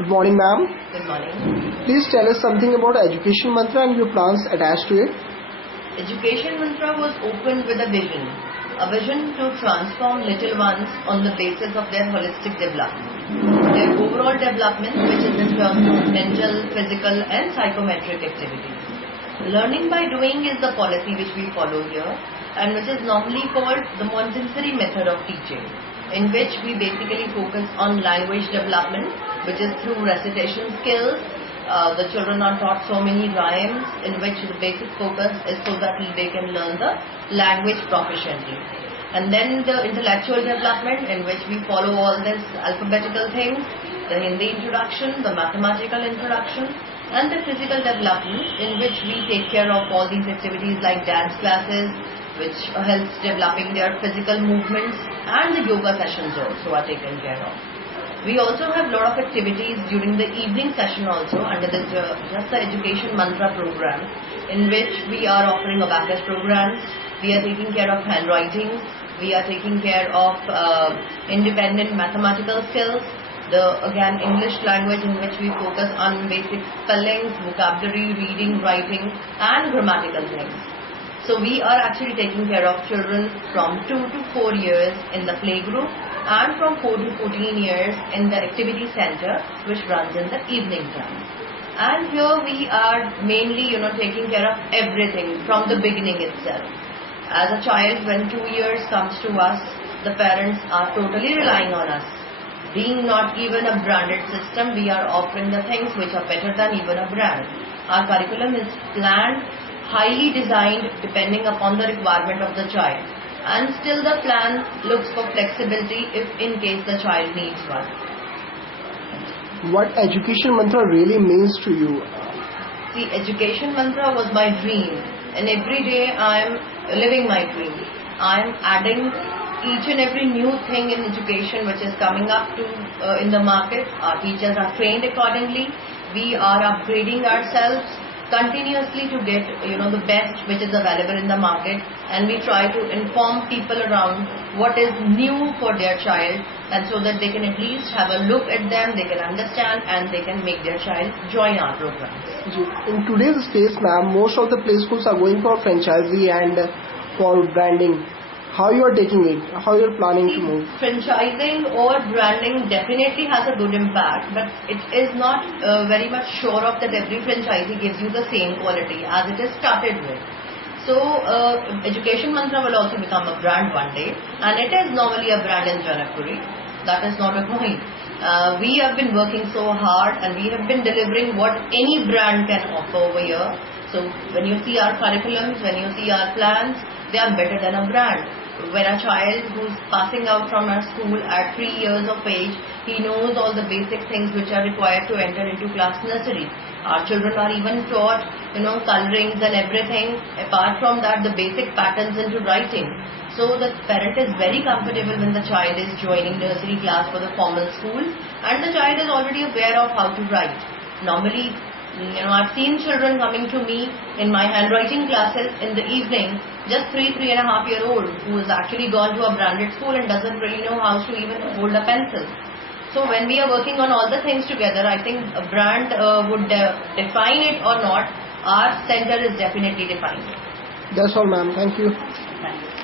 Good morning, ma'am. Good morning. Please tell us something about Education Mantra and your plans attached to it. Education Mantra was opened with a vision to transform little ones on the basis of their holistic development, their overall development, which is in terms of mental, physical and psychometric activities. Learning by doing is the policy which we follow here, and which is normally called the Montessori method of teaching, in which we basically focus on language development, which is through recitation skills. The children are taught so many rhymes, in which the basic focus is so that they can learn the language proficiently. And then the intellectual development, in which we follow all these alphabetical things, the Hindi introduction, the mathematical introduction, and the physical development, in which we take care of all these activities like dance classes, which helps developing their physical movements, and the yoga sessions also are taken care of. We also have a lot of activities during the evening session also under the Just the Education Mantra program, in which we are offering abacus programs, we are taking care of handwriting, we are taking care of independent mathematical skills, again English language, in which we focus on basic spellings, vocabulary, reading, writing and grammatical things. So we are actually taking care of children from 2 to 4 years in the playgroup and from 4 to 14 years in the activity center, which runs in the evening time. And here we are mainly taking care of everything from the beginning itself. As a child, when 2 years comes to us, the parents are totally relying on us. Being not given a branded system, we are offering the things which are better than even a brand. Our curriculum is planned, highly designed depending upon the requirement of the child, and still the plan looks for flexibility if in case the child needs one. What Education Mantra really means to you? See, Education Mantra was my dream, and every day I am living my dream. I am adding each and every new thing in education which is coming up in the market. Our teachers are trained accordingly. We are upgrading ourselves continuously to get the best which is available in the market, and we try to inform people around what is new for their child, and so that they can at least have a look at them, they can understand, and they can make their child join our programs. In today's space, ma'am, most of the play schools are going for franchisee and for branding. How you are taking it? How you are planning to move? Franchising or branding definitely has a good impact, but it is not very much sure of that every franchisee gives you the same quality as it is started with. So Education Mantra will also become a brand one day, and it is normally a brand in Janakpuri. That is not a point. We have been working so hard, and we have been delivering what any brand can offer over here. So when you see our curriculums, when you see our plans, they are better than a brand. When a child who's passing out from our school at 3 years of age, he knows all the basic things which are required to enter into class nursery. Our children are even taught, colorings and everything. Apart from that, the basic patterns into writing. So the parent is very comfortable when the child is joining nursery class for the formal school, and the child is already aware of how to write. Normally, I've seen children coming to me in my handwriting classes in the evening, just 3.5-year-old, who has actually gone to a branded school and doesn't really know how to even hold a pencil. So when we are working on all the things together, I think a brand would define it or not. Our center is definitely defined. That's all, ma'am. Thank you. Thank you.